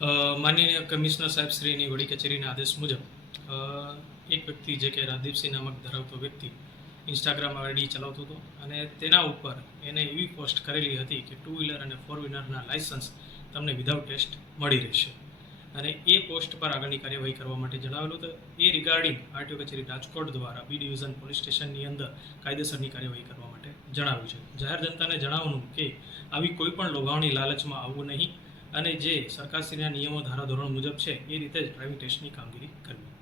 માનનીય કમિશનર સાહેબ શ્રીની વડી કચેરીના આદેશ મુજબ એક વ્યક્તિ જે કે રાજદીપસિંહ નામક ધરાવતો વ્યક્તિ ઇન્સ્ટાગ્રામ આઈડી ચલાવતો હતો અને તેના ઉપર એને એવી પોસ્ટ કરેલી હતી કે ટુ વ્હીલર અને ફોર વ્હીલરના લાયસન્સ તમને વિધાઉટ ટેસ્ટ મળી રહેશે. અને એ પોસ્ટ પર આગળની કાર્યવાહી કરવા માટે જણાવેલું હતું. એ રિગાર્ડિંગ આરટીઓ કચેરી રાજકોટ દ્વારા બી ડિવિઝન પોલીસ સ્ટેશનની અંદર કાયદેસરની કાર્યવાહી કરવા માટે જણાવ્યું છે. જાહેર જનતાને જણાવવાનું કે આવી કોઈ પણ લોભાવણી લાલચમાં આવવું નહીં. અને જે સરકારશ્રીના નિયમો ધારાધોરણ મુજબ છે એ રીતે જ ડ્રાઇવિંગ ટેસ્ટની કામગીરી કરવી.